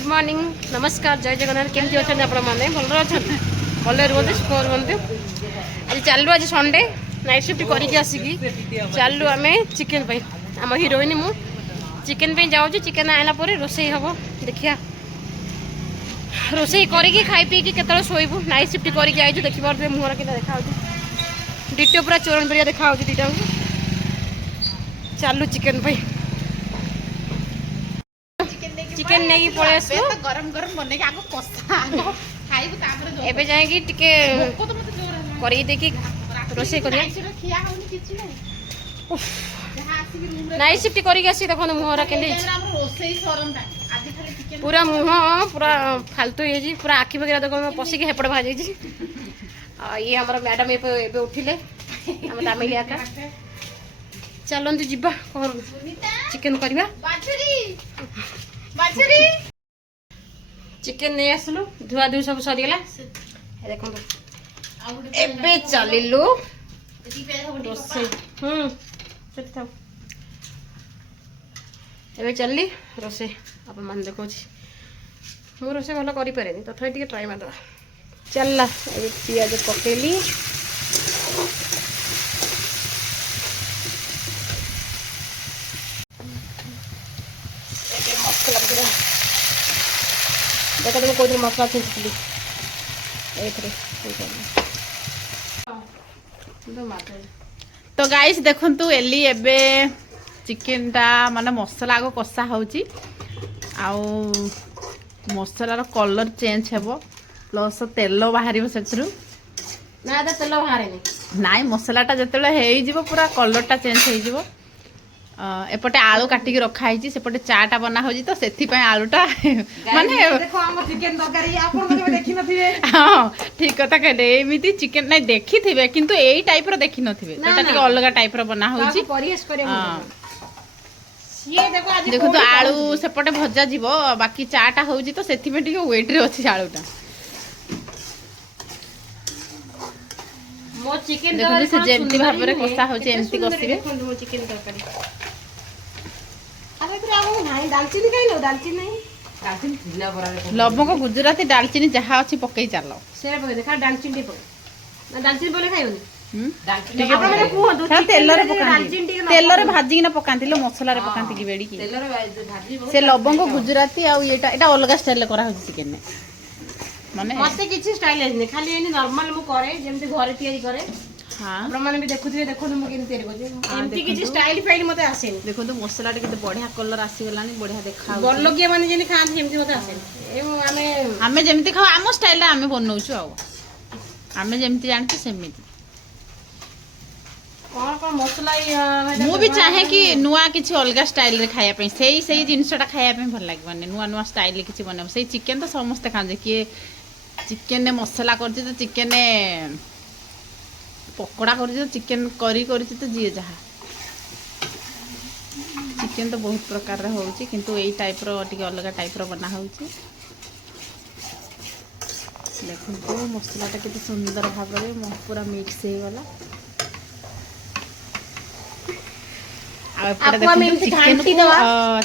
Good morning नमस्कार जय जगन्नाथ केमती अच्छा आप भल अच्छा भले रुहतु सुख रुहतु आज चलू आज संडे नाइट शिफ्ट करके आसिकी चलू आम चिकेन आम हिरोइन मु चिकेन जाऊँ चिकेन आइला रोसे हम देखिया रोसे करके खाई पीकी केत शोबू नाइट शिफ्ट करके आई देखिए मुहर के देखा डिटो पूरा चोरण बढ़िया देखा दीटा चलू चिकेन चिकेन नहीं पड़े आस गरम गरम बने आगो कसा आगो खाइबु तापर एबे जाएगी टिके करी देकी रोसे करिया खिया होनी किछि नै जहां आसी रूम रे नाइट शिफ्ट करी आसी देखो मुहरा केले हमर रोसेई सरमटा आदि खाली चिकेन पूरा मुह पूरा फालतू हे जी पूरा आखि वगैरह देखो पसिक हेपड़ भाजी जी ये हमर मैडम एबे उठिले हम तामिलिया का चलंतु जिबा चिकेन करबा बाछरी चिकेन नहीं आसलु धुआ धुई सब सरीगला देखो एबे चलिलु रोसे एबे चलली रोसे आप मान देखो मु रोसे भल करि पारेनी तथापि टिके ट्राई मारदवा चलला एबे पियाज पकेली देखो तुम कोई मसला छेचली तो गाइस देखंतु एली एबे चिकेन टा माने मसला आगो कसा होची आउ मसलार कलर चेंज हेबो प्लस तेल बाहरिबो सेथरु ना दा तेल बाहरे नाइ मसलाटा जतेले हेई जिवो पूरा कलरटा चेंज हेई जिवो एपटे आलू काटिकी रखा है सेपटे चाटा बना हो तो से आलूटा माने हाँ ठीक कथा कहले एमती चिकेन ना देखी थे किंतु एई टाइप रो देखी नथिबे सेटा टिके अलग टाइप रो बना होची देखो तो आलू सेपटे भजा जीवो बाकी चाटा होची तो सेथि में टिके वेट रे अछि आलूटा मो चिकेन देखो से जेमती भाबे रे कसा होची एमती कसिबे मो चिकेन तरकारी अरे फिर आगो नाही दालचीनी खाइलो दालचीनी नहीं दालचीनी ढिला बरा रे लवंग गुजराती दालचीनी जहा अछि पकई चालो से पकई देखा दालचीनी पकई ना दालचीनी बोले खाइयोनी दालचीनी आपण माने कुहंतु तेल रे पकांती तेल रे भाजी ना पकांती लो मसाला रे पकांती की बेडी की तेल रे भाजी से लवंग गुजराती आ एटा अलग स्टाइल करा होची चिकेन ने माने मते किछि स्टाइल आइने खाली एनी नॉर्मल मु करे जेमति घरे तयारी करे हां आपण माने भी देखुथिबे देखो मु केन तयारी करजे एमति किछि स्टाइल फाइल मते आसे देखो तो मसाला टे केते बढ़िया कलर आसी गलानी बढ़िया देखा हो बड़ लोगिया माने जेनी खान जेमति मते आसे ए हमें जेमति खाओ आम स्टाइल हमें बनौछु आ हमें जेमति जानते सेमिति कौन कौन मसला मु भी चाहे कि नुआ किछि अलगा स्टाइल रे खाया पे सेही जिंसटा खाया पे भल लागबने नुआ नुआ स्टाइल रे किछि बने सेही चिकेन तो समस्त खाजे कि चिकेन ने मसला करछि तो चिकेन ने पकोड़ा करछि तो चिकेन करी करछि तो जी जहा चिकेन तो बहुत प्रकार रे होउछि किंतु एई टाइप रो टिके अलग टाइप रो बना होउछि देखो तो मसलाटा केते सुंदर भाव रे पूरा मिक्स हे गला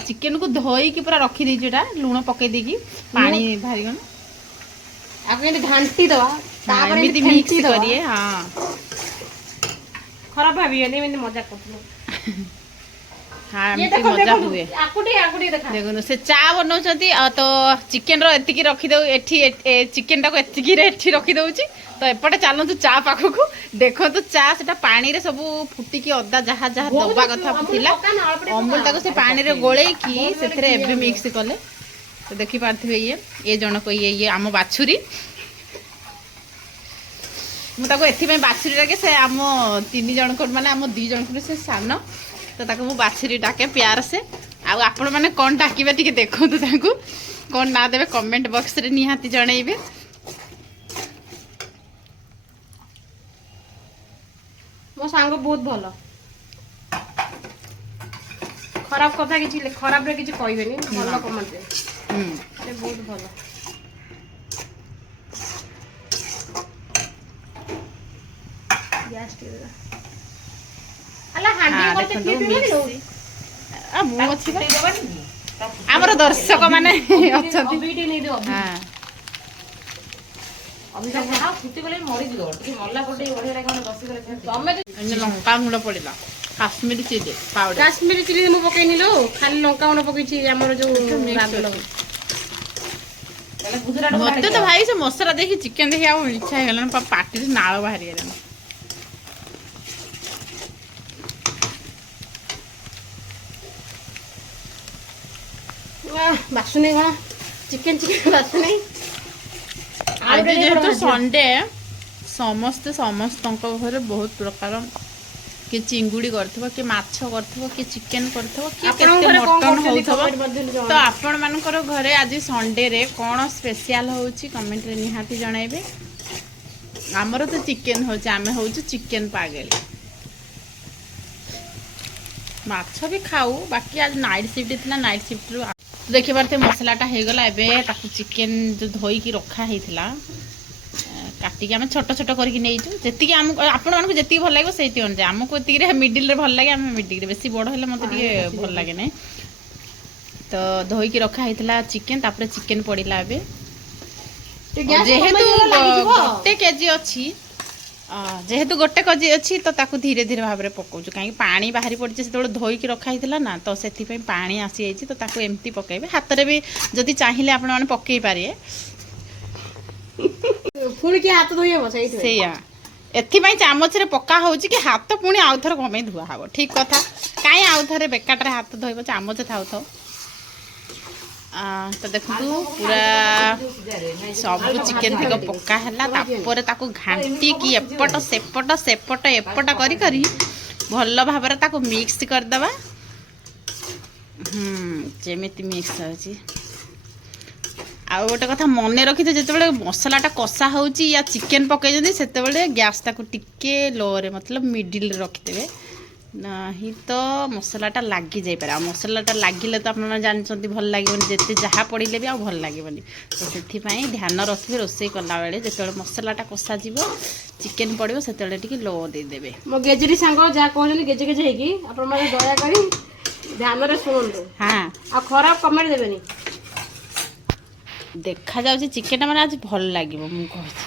चिकेन को धोई की पूरा रखी दी जेटा लूण पके देकी पानी भारी गन आगे घांटी दवा तापर एमिति मिक्स करिए हां खराब भाबिए नहीं मैंने मजाक करथलो हां एमिति मजा हुए आकुटी देखा देखो से चा बनौ छथि तो चिकेन रो एतिकी रखी दउ एठी चिकेन टा को एतिकी रे एठी रखी दउची तो एपटे चलतु चा पाखक देखो तो चा सेटा पानी रे सब फुटी की अदा जहा जहा दबा कथा थिला अमूल ताको से पानी रे गोळेई की सेथरे एबे मिक्स करले तो देखि पारथिबे ये जण को ये आम बाछुरी मु ताको एथि में बाछुरी रे के से आम तीन जण को माने आम दु जण को से सानो तो ताको मु बाछुरी डाके प्यार से आ आपण माने कोन डाकिबे टिके देखो तो ताको कोन ना देबे कमेंट बॉक्स रे निहाती जणैबे मो सांग बहुत भल खराब कथा किछि खराब रे किछि कहबेनी भल कमेंट दे ए बहुत भल गैस टी अला हांडी करते आ मु अछि ଆମର ଦର୍ଶକ ମାନେ ଅଛନ୍ତି। ଅଭି ଟିକେ ନେଇଦିଅ ଅଭି। ହଁ ତମେ ଲଙ୍କା ଗୁଣ୍ଡ ପଡିଲା Kashmiri chilli powder. Kashmiri chilli ମୁଁ ପକେଇନି ଲୋ, ଖାଲି ଲଙ୍କା ଗୁଣ୍ଡ ପକେଇଛି ଆମର ଯୋଉ ରାଗ ଲଙ୍କା। ମତେ ତ ଭାଇ ସେ ମସଲା ଦେଖି ଚିକେନ ଦେଖି ଆଉ ଇଚ୍ଛା ହେଇଗଲାଣି, ପାଟିରେ ନାଳ ବାହାରିଗଲାଣି। ବାସୁନି କଣ ଚିକେନ ବାସୁନି। ଆଜି ଯେହେତୁ ସଣ୍ଡେ ସମସ୍ତେ ସମସ୍ତଙ୍କ ଘରେ ବହୁତ ପ୍ରକାର, କିଏ ଚିଙ୍ଗୁଡ଼ି କରିଥିବ, କିଏ ମାଛ କରିଥିବ, କିଏ ଚିକେନ କରିଥିବ, କିଏ କେତେ ମଟନ ହଉଥିବ। ତ ଆପଣ ମାନଙ୍କର ଘରେ ଆଜି ସଣ୍ଡେରେ କଣ ସ୍ପେଶିଆଲ ହଉଛି କମେଣ୍ଟରେ ନିହାତି ଜଣାଇବେ। ଆମର ତ ଚିକେନ ହଉଛି, ଆମେ ହଉଛୁ ଚିକେନ ପାଗେଲ। ମାଛ ବି ଖାଉ, ବାକି ଆଜି ନାଇଟ୍ ସିଫ୍ଟ ଥିଲା, ନାଇଟ୍ ସିଫ୍ଟରୁ ଦେଖିପାରୁଥିବେ ମସଲାଟା ହେଇଗଲା। ଏବେ ତାକୁ ଚିକେନ ଯେଉଁ ଧୋଇକି ରଖା ହେଇଥିଲା କାଟିକି ଆମେ ଛୋଟ ଛୋଟ କରିକି ନେଇଛୁ, ଯେତିକି ଆମକୁ ଆପଣମାନଙ୍କୁ ଯେତିକି ଭଲ ଲାଗିବ ସେଇଠି ଅନୁଯାୟୀ। ଆମକୁ ଏତିକିରେ ମିଡ଼ିଲରେ ଭଲ ଲାଗେ, ଆମେ ମିଡ଼ିଲରେ, ବେଶୀ ବଡ଼ ହେଲେ ମୋତେ ଟିକେ ଭଲ ଲାଗେ ନାହିଁ। ତ ଧୋଇକି ରଖା ହେଇଥିଲା ଚିକେନ, ତାପରେ ଚିକେନ ପଡ଼ିଲା। ଏବେ ଯେହେତୁ ଗୋଟେ କେଜି ଅଛି, ଯେହେତୁ ଗୋଟେ କେଜି ଅଛି ତ ତାକୁ ଧୀରେ ଧୀରେ ଭାବରେ ପକାଉଛୁ, କାହିଁକି ପାଣି ବାହାରି ପଡ଼ିଛି। ସେତେବେଳେ ଧୋଇକି ରଖା ହେଇଥିଲା ନା, ତ ସେଥିପାଇଁ ପାଣି ଆସିଯାଇଛି। ତ ତାକୁ ଏମିତି ପକାଇବେ, ହାତରେ ବି ଯଦି ଚାହିଁଲେ ଆପଣମାନେ ପକାଇ ପାରିବେ। ପୁଣି କିଏ ହାତ ଧୋଇ ହବ ସେଇଆ, ଏଥିପାଇଁ ଚାମଚରେ ପକା ହେଉଛି କି ହାତ ପୁଣି ଆଉଥରେ କମେଇ ଧୁଆ ହବ। ଠିକ କଥା, କାହିଁ ଆଉଥରେ ବେକାରଟାରେ ହାତ ଧୋଇବ, ଚାମଚ ଥାଉ ଥାଉ। ତ ଦେଖନ୍ତୁ ପୁରା ସବୁ ଚିକେନ ତିକ ପକା ହେଲା, ତାପରେ ତାକୁ ଘାଣ୍ଟିକି ଏପଟ ସେପଟ ସେପଟ ଏପଟ କରି କରି ଭଲ ଭାବରେ ତାକୁ ମିକ୍ସ କରିଦେବା। ଯେମିତି ମିକ୍ସ ହେଉଛି। ଆଉ ଗୋଟେ କଥା ମନେ ରଖିଥିବେ, ଯେତେବେଳେ ମସଲାଟା କଷା ହେଉଛି ୟା ଚିକେନ ପକାଇଛନ୍ତି, ସେତେବେଳେ ଗ୍ୟାସ୍ଟାକୁ ଟିକେ ଲୋରେ ମତଲବ ମିଡ଼ିଲରେ ରଖିଦେବେ, ନାହିଁ ତ ମସଲାଟା ଲାଗିଯାଇପାରେ। ଆଉ ମସଲାଟା ଲାଗିଲେ ତ ଆପଣମାନେ ଜାଣିଛନ୍ତି ଭଲ ଲାଗିବନି, ଯେତେ ଯାହା ପଡ଼ିଲେ ବି ଆଉ ଭଲ ଲାଗିବନି। ତ ସେଥିପାଇଁ ଧ୍ୟାନ ରଖିବେ ରୋଷେଇ କଲାବେଳେ, ଯେତେବେଳେ ମସଲାଟା କଷାଯିବ ଚିକେନ ପଡ଼ିବ ସେତେବେଳେ ଟିକେ ଲୋ ଦେଇଦେବେ। ମୋ ଗେଜେରୀ ସାଙ୍ଗ ଯାହା କହୁଛନ୍ତି ଗେଜେ ଗେଜେ ହେଇକି, ଆପଣମାନେ ଦୟାକରି ଧ୍ୟାନରେ ଶୁଣନ୍ତୁ। ହଁ, ଆଉ ଖରାପ କମେଣ୍ଟ ଦେବେନି। ଦେଖାଯାଉଛି ଚିକେନଟା ମାନେ ଆଜି ଭଲ ଲାଗିବ, ମୁଁ କହୁଛି।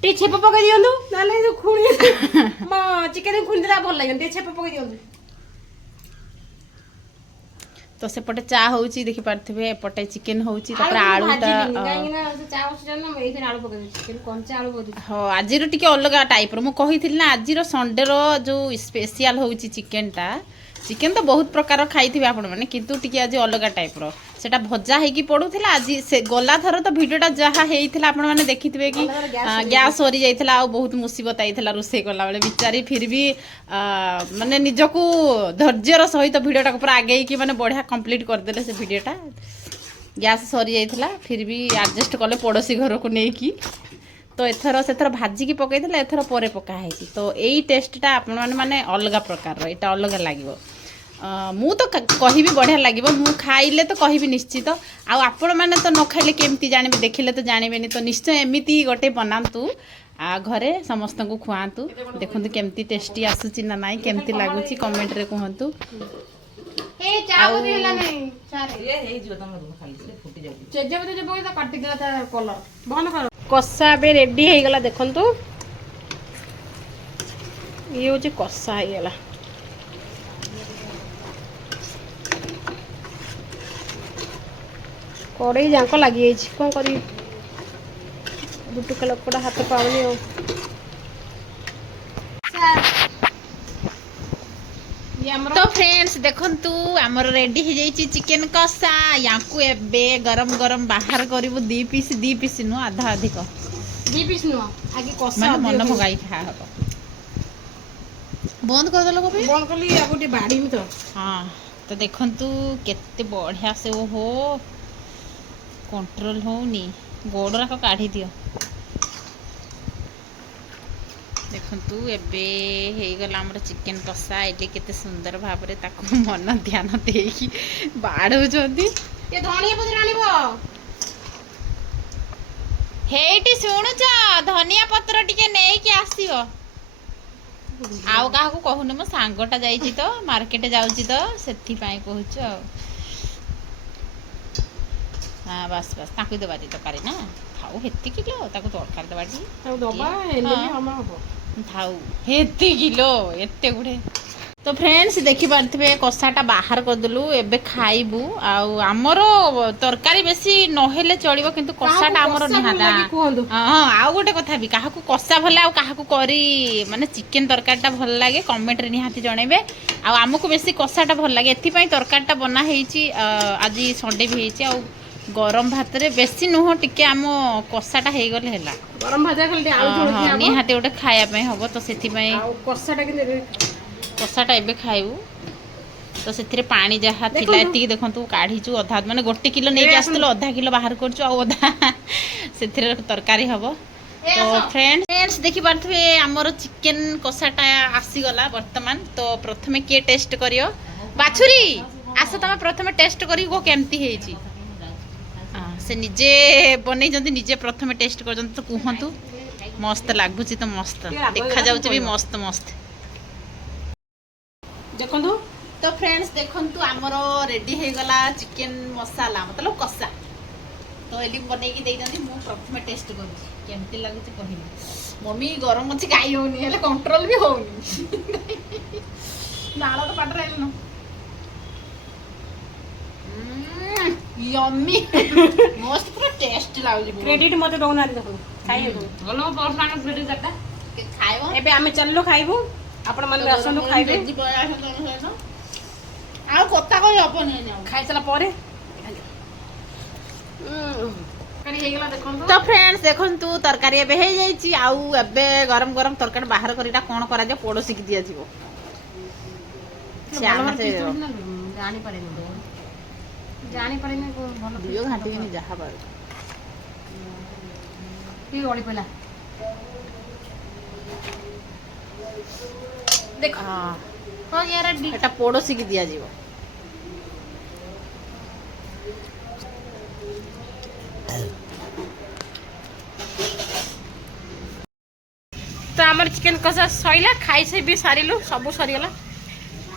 ଟିକେ ଛେପ ପକେଇ ଦିଅନ୍ତୁ, ନହେଲେ ଯୋଉ ଖୁଣି ମୋ ଚିକେନ ଖୁଣି ଦେଲେ ଭଲ ଲାଗିବନି। ଟିକେ ଛେପ ପକେଇ ଦିଅନ୍ତୁ। ତ ସେପଟେ ଚା ହଉଛି ଦେଖିପାରୁଥିବେ, ଏପଟେ ଚିକେନ ହଉଛି, ତାପରେ ଆଳୁଟା ହଁ ଆଜିର ଟିକେ ଅଲଗା ଟାଇପ୍ର। ମୁଁ କହିଥିଲି ନା ଆଜିର ସଣ୍ଡେର ଯେଉଁ ସ୍ପେଶିଆଲ ହେଉଛି ଚିକେନଟା। ଚିକେନ ତ ବହୁତ ପ୍ରକାର ଖାଇଥିବେ ଆପଣମାନେ, କିନ୍ତୁ ଟିକେ ଆଜି ଅଲଗା ଟାଇପ୍ର ସେଟା ଭଜା ହେଇକି ପଡ଼ୁଥିଲା। ଆଜି ସେ ଗଲାଥର ତ ଭିଡ଼ିଓଟା ଯାହା ହେଇଥିଲା ଆପଣମାନେ ଦେଖିଥିବେ କି ଗ୍ୟାସ୍ ସରି ଯାଇଥିଲା, ଆଉ ବହୁତ ମୁସିବତ ଆଇଥିଲା ରୋଷେଇ କଲାବେଳେ। ବିଚାରି ଫିର୍ ବି ମାନେ ନିଜକୁ ଧୈର୍ଯ୍ୟର ସହିତ ଭିଡ଼ିଓଟାକୁ ପୁରା ଆଗେଇକି ମାନେ ବଢ଼ିଆ କମ୍ପ୍ଲିଟ୍ କରିଦେଲେ ସେ ଭିଡ଼ିଓଟା। ଗ୍ୟାସ୍ ସରିଯାଇଥିଲା, ଫିର୍ ବି ଆଡ଼ଜଷ୍ଟ କଲେ ପଡ଼ୋଶୀ ଘରକୁ ନେଇକି। ତ ଏଥର ସେଥିର ଭାଜିକି ପକାଇଥିଲା, ଏଥର ପରେ ପକା ହେଇଛି। ତ ଏଇ ଟେଷ୍ଟଟା ଆପଣମାନେ ମାନେ ଅଲଗା ପ୍ରକାରର, ଏଇଟା ଅଲଗା ଲାଗିବ। ମୁଁ ତ କହିବି ବଢ଼ିଆ ଲାଗିବ, ମୁଁ ଖାଇଲେ ତ କହିବି ନିଶ୍ଚିତ। ଆଉ ଆପଣମାନେ ତ ନ ଖାଇଲେ କେମିତି ଜାଣିବେ, ଦେଖିଲେ ତ ଜାଣିବେନି। ତ ନିଶ୍ଚୟ ଏମିତି ଗୋଟେ ବନାନ୍ତୁ, ଘରେ ସମସ୍ତଙ୍କୁ ଖୁଆନ୍ତୁ। ଦେଖନ୍ତୁ କେମିତି ଟେଷ୍ଟି ଆସୁଛି ନା ନାଇଁ, କେମିତି ଲାଗୁଛି କମେଣ୍ଟରେ କୁହନ୍ତୁ। କଷା ଏବେ ରେଡି ହେଇଗଲା, ଦେଖନ୍ତୁ ଇଏ ହଉଛି କଷା ହେଇଗଲା। କଡ଼େଇ ଯାଙ୍କ ଲାଗିଯାଇଛି, କ'ଣ କରିବି, ଦୁଟୁକା ଲୋକଟା ହାତ ପାଉନି ଆଉ। ତ ଫ୍ରେଣ୍ଡସ୍ ଦେଖନ୍ତୁ ଆମର ରେଡି ହେଇଯାଇଛି ଚିକେନ କଷା। ୟାଙ୍କୁ ଏବେ ଗରମ ଗରମ ବାହାର କରିବୁ, 2 ପିସ୍ ନୁହଁ, ଆଧା ଅଧିକ 2 ପିସ୍ ନୁହଁ, ଆଗେ କଷା ମାନେ ମନ ଅଧିକ ଭଗାଇ ଖାଆ ହବ। ବନ୍ଦ କରିଦେଲ କବି, ବନ୍ଦ କଲି, ଆଉ ଟିକେ ବାଢ଼ିବି ତ। ହଁ ତ ଦେଖନ୍ତୁ କେତେ ବଢ଼ିଆ ସେ, ଓହୋ କଣ୍ଟ୍ରୋଲ ହଉନି, ଗୋଡ଼ରାକ କାଢ଼ିଦିଅ। ଦେଖନ୍ତୁ ଏବେ ହେଇଗଲା ଆମର ଚିକେନ କଷା। ଏଠି କେତେ ସୁନ୍ଦର ଭାବରେ ତାକୁ ମନ ଧ୍ୟାନ ଦେଇକି ବାଡ଼ଉଛନ୍ତି। ଧଣିଆ ପତ୍ର ଆଣିବ। ହେଇଟି ଶୁଣୁଛ, ଧନିଆ ପତ୍ର ଟିକେ ନେଇକି ଆସିବ। ଆଉ କାହାକୁ କହୁନି, ମୋ ସାଙ୍ଗଟା ଯାଇଛି ତ ମାର୍କେଟ ଯାଉଛି ତ ସେଥିପାଇଁ କହୁଛୁ ଆଉ। ହଁ ବାସ୍ ବାସ୍ ତାକୁ ଦେବା ତରକାରୀ ନା ଥାଉ ହେତି କିଲୋ ତାକୁ ତରକାରୀ ଦେବା ତାକୁ ଦବା ହେଲେ ବି ଆମର ହବ। ଥାଉ ହେତି କିଲୋ ଏତେ ଗୁଡ଼େ। ତ ଫ୍ରେଣ୍ଡସ୍ ଦେଖିପାରୁଥିବେ କଷାଟା ବାହାର କରିଦେଲୁ ଏବେ ଖାଇବୁ। ଆଉ ଆମର ତରକାରୀ ବେଶୀ ନହେଲେ ଚଳିବ କିନ୍ତୁ କଷାଟା ଆମର ନିହାତି। କୁହନ୍ତୁ ହଁ ଆଉ ଗୋଟେ କଥା ବି କାହାକୁ କଷା ଭଲ ଆଉ କାହାକୁ କରି ମାନେ ଚିକେନ ତରକାରୀଟା ଭଲ ଲାଗେ କମେଣ୍ଟରେ ନିହାତି ଜଣେଇବେ। ଆଉ ଆମକୁ ବେଶୀ କଷାଟା ଭଲ ଲାଗେ ଏଥିପାଇଁ ତରକାରୀଟା ବନା ହେଇଛି। ଆଜି ସଣ୍ଡେ ବି ହେଇଛି ଆଉ ଗରମ ଭାତରେ ବେଶୀ ନୁହଁ ଟିକେ ଆମ କଷାଟା ହେଇଗଲେ ହେଲା। ଗରମ ଭାତ ଖାଲି ଟିକେ ଆଳୁ ଝୋଳ ହଁ ଖିଆ ହବ ନିହାତି ଗୋଟେ ଖାଇବା ପାଇଁ ହବ ତ ସେଥିପାଇଁ ଆଉ କଷାଟା କିନ୍ତୁ କଷାଟା ଏବେ ଖାଇବୁ। ତ ସେଥିରେ ପାଣି ଯାହା ଥିଲା ଦେଖନ୍ତୁ ଏତିକି ଦେଖନ୍ତୁ କାଢିଛୁ ଅଧା ମାନେ 1 କିଲୋ ଏ ନେଇକି ଆସନ୍ତୁ ଆସିଥିଲୁ ଅଧା କିଲୋ ବାହାର କରୁଛୁ ଆଉ ଅଧା ସେଥିରେ ତରକାରୀ ହବ। ତ ଫ୍ରେଣ୍ଡସ୍ ଦେଖିପାରୁଥିବେ ଆମର ଚିକେନ କଷାଟା ଆସିଗଲା ବର୍ତ୍ତମାନ। ତ ପ୍ରଥମେ କିଏ ଟେଷ୍ଟ କରିବ ବାଛୁରୀ ଆସ ତମେ ପ୍ରଥମେ ଟେଷ୍ଟ କରିକି କୁହ କେମିତି ହେଇଛି। ସେ ନିଜେ ବନେଇଛନ୍ତି ନିଜେ ପ୍ରଥମେ ଟେଷ୍ଟ କରିଛନ୍ତି ତ କୁହନ୍ତୁ। ମସ୍ତ ଲାଗୁଛି ତ ମସ୍ତ ଦେଖାଯାଉଛି ବି ମସ୍ତ ମସ୍ତ। ଦେଖନ୍ତୁ ତ ଫ୍ରେଣ୍ଡସ୍ ଦେଖନ୍ତୁ ଆମର ରେଡି ହେଇଗଲା ଚିକେନ ମସଲା ମତଲବ କଷା। ତ ଏଠି ବନେଇକି ଦେଇଛନ୍ତି ମୁଁ ପ୍ରଥମେ ଟେଷ୍ଟ କରୁଛି କେମିତି ଲାଗୁଛି କହିବି। ମମି ଗରମ ଅଛି ଖାଇ ହଉନି ହେଲେ କଣ୍ଟ୍ରୋଲ ବି ହଉନି ନାଳ ତ ପାଟରେ ଆଇଲୁନୁ। ୟମ୍ମି ମସ୍ତ ପୁରା ଟେଷ୍ଟ ଲାଗୁଛି। କ୍ରେଡିଟ୍ ମତେ ଦଉନାହାନ୍ତି ଦେଖନ୍ତୁ ଖାଇବାକୁ ଭଲ ବର୍ଷମାନ କ୍ରେଡିଟ୍ ଦରକାର। ଖାଇବ ଏବେ ଆମେ ଚାଲିଲୁ ଖାଇବୁ ଆପଣ ମାନେ ଆସନ୍ତୁ ଖାଇବେ। ଆଉ କଥା କହି ହବନି ଖାଇସାରିଲା ପରେ ହେଇଗଲା ଦେଖନ୍ତୁ। ତ ଫ୍ରେଣ୍ଡସ୍ ଦେଖନ୍ତୁ ତରକାରୀ ଏବେ ହେଇଯାଇଛି ଆଉ ଏବେ ଗରମ ଗରମ ତରକାରୀ ବାହାର କରିଟା କଣ କରାଯିବ ପଡୋଶୀକି ଦିଆଯିବ। ଜାଣିପାରିନି ଭଲ ଦିଅ ଘାଣ୍ଟିକିନି ଯାହା ପାରୁ କି ଗଳି ପଇଲା ଦେଖ ହଁ ୟାର ଏଟା ପଡୋଶୀକି ଦିଆଯିବ। ତ ଆମର ଚିକେନ କଷା ସଇଲା ଖାଇସାରି ବି ସାରିଲୁ ସବୁ ସରିଗଲା।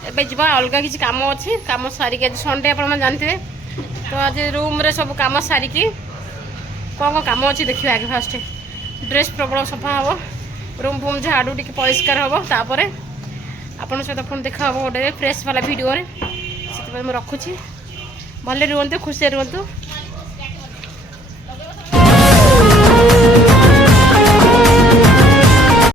ଏବେ ଯିବା ଅଲଗା କିଛି କାମ ଅଛି କାମ ସାରିକି ଆଜି ସଣ୍ଡେ ଆପଣମାନେ ଜାଣିଥିବେ। ତ ଆଜି ରୁମ୍ରେ ସବୁ କାମ ସାରିକି କ'ଣ କାମ ଅଛି ଦେଖିବା ଆଗେ ଫାଷ୍ଟ ଡ୍ରେସ୍ ପ୍ରବଳ ସଫା ହେବ ରୁମ୍ ଫୁମ୍ ଝାଡ଼ୁ ଟିକେ ପରିଷ୍କାର ହେବ ତାପରେ ଆପଣଙ୍କ ସହିତ ପୁଣି ଦେଖା ହେବ ଗୋଟେ ଫ୍ରେଶ୍ ବାଲା ଭିଡ଼ିଓରେ। ସେଥିପାଇଁ ମୁଁ ରଖୁଛି ଭଲରେ ରୁହନ୍ତୁ ଖୁସିରେ ରୁହନ୍ତୁ।